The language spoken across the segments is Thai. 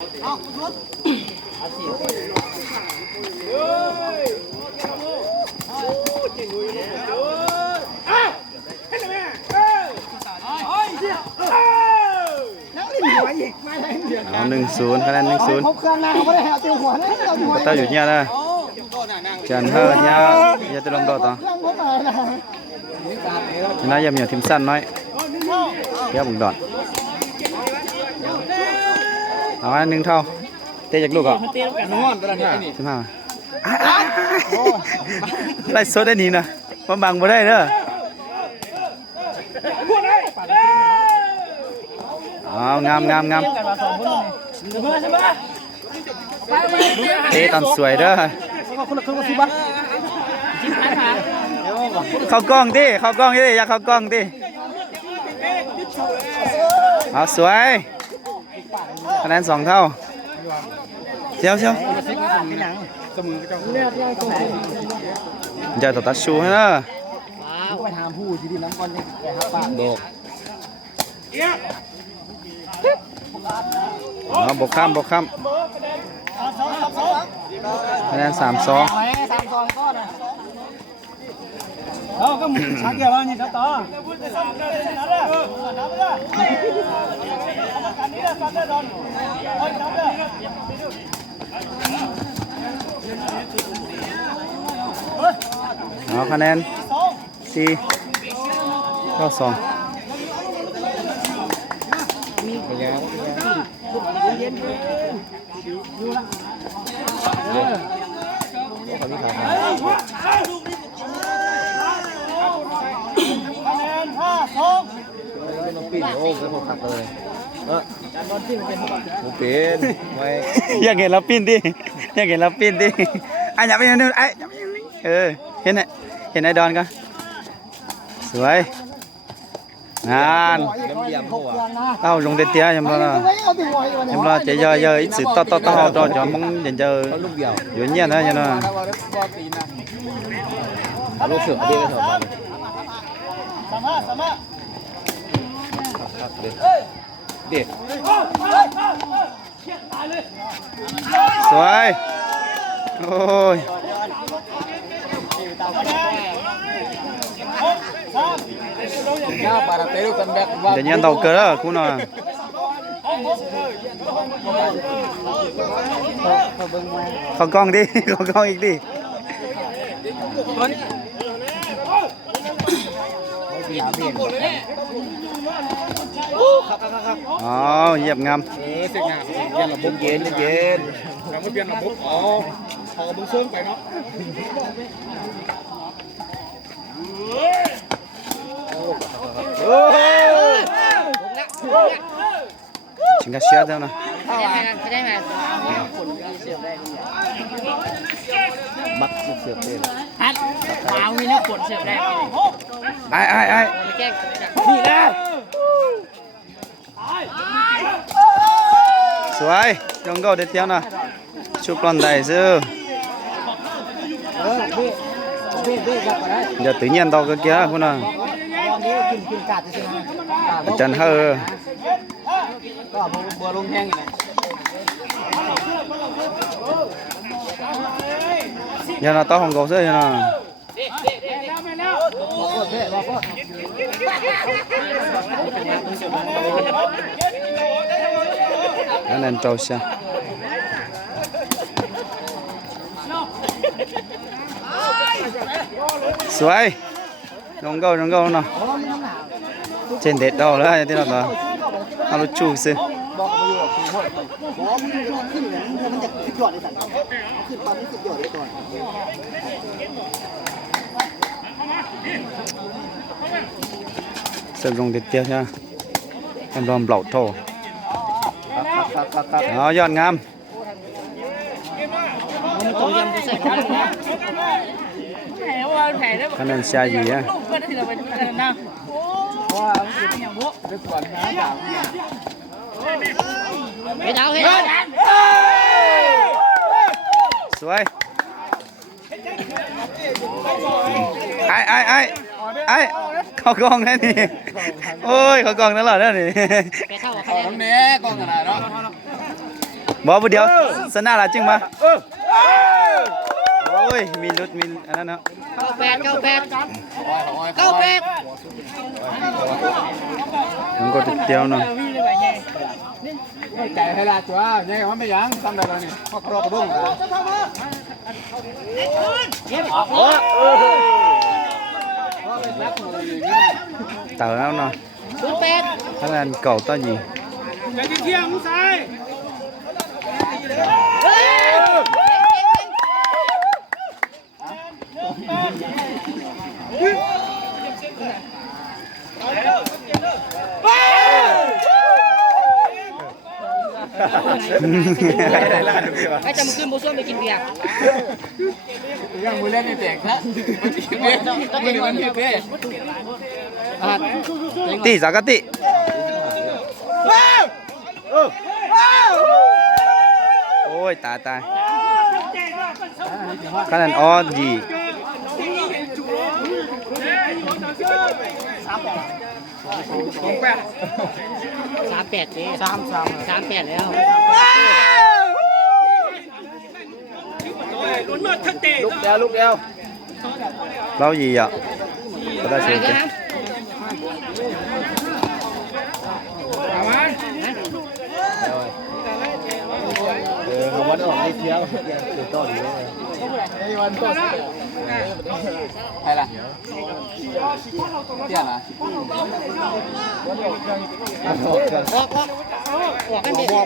เอา1-0คะแนน1-0taoอยู่เนี่ยนะจันเฮอเนี่ยอย่าจะลงดอต่อชนะอย่ามีทีมสั้นน้อยเดี๋ยวบุกดอดเอาอัน1เท่าเตะจากลูกอ่ะใช่ไหมไล่โซดได้นี่นะมาบังบ่ได้เด้องามเตะตอนสวยเด้อเข้ากล้องดิอยากเข้ากล้องดิเอาสวยคะแนน2เท่าเชียวจะตัดชูให้นะไปทำผู้ที่ดินน้ำก้อนนี่ไปหาปลาโบกบกข้ามคะแนน3-2ก็มึงชักเกี่ยวว่านี่ครับต่อเอาคะแนน4-2ปีนโอ้เป็นหกขัดเลยเป็นอยากเห็นเราปิ้นดิอันอย่าไปนู่นเห็นไอ้ดอนกันสวยงานเอาลงเตี้ยยังเราจะเยอะอีกสื่อต่อจอมึงยังเจออยู่เนี่ยนะยังนะลูกเสือเบี้ยเถอะเด็ดสวยโอ้ยจะยันเต่าเกิดแล้วคุณน่ะเขากล้องดิเขากล้องอีกดิอ๋อเหยียบงามเสียงงามเปลี่ยนระบบเย็นเราไม่เปลี่ยนระบบพอบึ้งเชิงไปเนาะชิงกระเชียดแล้วนะบักเสียบเลยฮัทเอาวินาปวดเสียบได้ไอ้นี่นะสวยยองก็เด็ดเดียวนะชุบปลอนได้ซื้อเดี๋ยวtự nhiên tao cái kiaคุณน่ะจันเฮอก็บัวลงแห้งอยู่นะtao không cầuซื้อนะanh em trâu xe sวยrong câu nào trên đệt đâu nữa thế nào đó nó chui xí sử dụng đệt tiêu nha em làm lẩu thô đó giòn ngam cái này sai gì á xuôi aiเขากองได้นี่โอ้ยเขากองนั่นแหละนี่con này đó บอผู้เดียวสนาละจึงมาโอ้ยมีรุดมีอันนั้นเนาะ 98มันก็ติดเดียวเนาะ ใจให้ลาดตัวเนี่ยมันไม่ยังทำได้แล้วนี่พอกรอกระดุ้งเต่าแล้วเนาะ 08 ถ้างั้นเก่าต้อนยิง เที่ยงมุสาย ไอ้จำขึ้นโบส้วมไปกินเบียร์ ยังมือเล่นนี่เด็กนะมันผิดเด้ ตีสากติโอ้ยตายขนาดออดยี 38ดิ38แล้ว ลุกแล้ว เรายีอ่ะก็ได้ ไป สิ กันนะ เขาวัดออกนิดเดียวตื่นต้นอยู่เลยไอ้วันต้นใครล่ะเที่ยงนะ บอกกันดิ บัว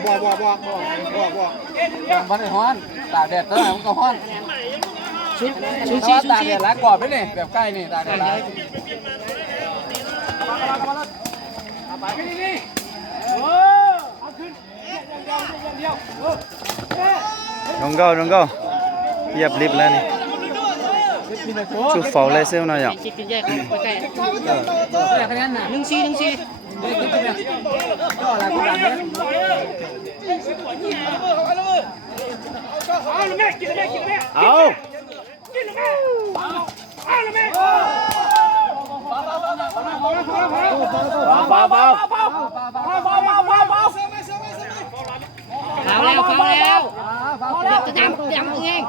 มันไอ้ฮ้อนตากแดดตอนไหนมันก็ฮ้อน ชุด ตากแดดล้างกรอบด้วยนี่แบบใกล้นี่ตากแดดล้าง น้องเก้าเหยียบลิฟต์แล้วนี่ชูเฝ้าเลยเซลหน่อยอ่ะ คิดกินแยกไปใกล้ แต่คะแนนน่ะ 14ได้คิดเป็นเนี่ยก็อะไรกูดังเนี่ย เอา ฟาวแล้วจะจำเอง